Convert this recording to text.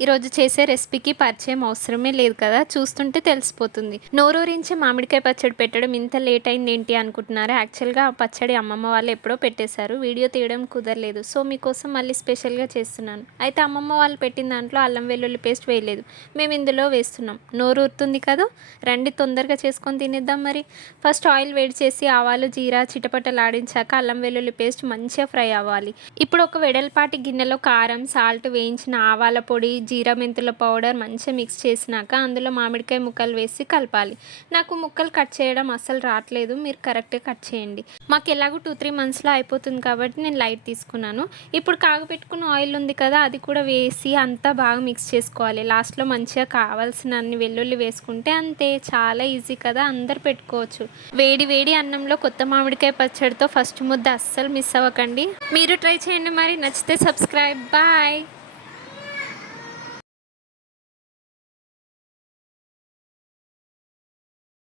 ఈరోజు చేసే రెసిపీకి పరిచయం అవసరమే లేదు కదా? చూస్తుంటే తెలిసిపోతుంది. నోరూరించి మామిడికాయ పచ్చడి పెట్టడం ఇంత లేట్ అయింది ఏంటి అనుకుంటున్నారా? యాక్చువల్గా ఆ పచ్చడి అమ్మమ్మ వాళ్ళు ఎప్పుడో పెట్టేశారు. వీడియో తీయడం కుదరలేదు. సో మీకోసం మళ్ళీ స్పెషల్గా చేస్తున్నాను. అయితే అమ్మమ్మ వాళ్ళు పెట్టిన దాంట్లో అల్లం వెల్లుల్లి పేస్ట్ వేయలేదు. మేము ఇందులో వేస్తున్నాం. నోరు ఊరుతుంది కదా? రండి తొందరగా చేసుకొని తినేద్దాం మరి. ఫస్ట్ ఆయిల్ వేడి చేసి ఆవాలు జీరా చిటపటలాడించాక అల్లం వెల్లుల్లి పేస్ట్ మంచిగా ఫ్రై అవ్వాలి. ఇప్పుడు ఒక వెడల్పాటి గిన్నెలో కారం సాల్ట్ వేయించిన ఆవాల పొడి జీరా మెంతుల పౌడర్ మంచిగా మిక్స్ చేసినాక అందులో మామిడికాయ ముక్కలు వేసి కలపాలి. నాకు ముక్కలు కట్ చేయడం అస్సలు రావట్లేదు. మీరు కరెక్ట్గా కట్ చేయండి. మాకు ఎలాగో టూ త్రీ మంత్స్లో అయిపోతుంది కాబట్టి నేను లైట్ తీసుకున్నాను. ఇప్పుడు కాగపెట్టుకున్న ఆయిల్ ఉంది కదా అది కూడా వేసి అంతా బాగా మిక్స్ చేసుకోవాలి. లాస్ట్లో మంచిగా కావాల్సిన అన్ని వెల్లుల్లి వేసుకుంటే అంతే. చాలా ఈజీ కదా అందరు పెట్టుకోవచ్చు. వేడి వేడి అన్నంలో కొత్త మామిడికాయ పచ్చడితో ఫస్ట్ ముద్ద అస్సలు మిస్ అవ్వకండి. మీరు ట్రై చేయండి మరి. నచ్చితే సబ్స్క్రైబ్. బాయ్.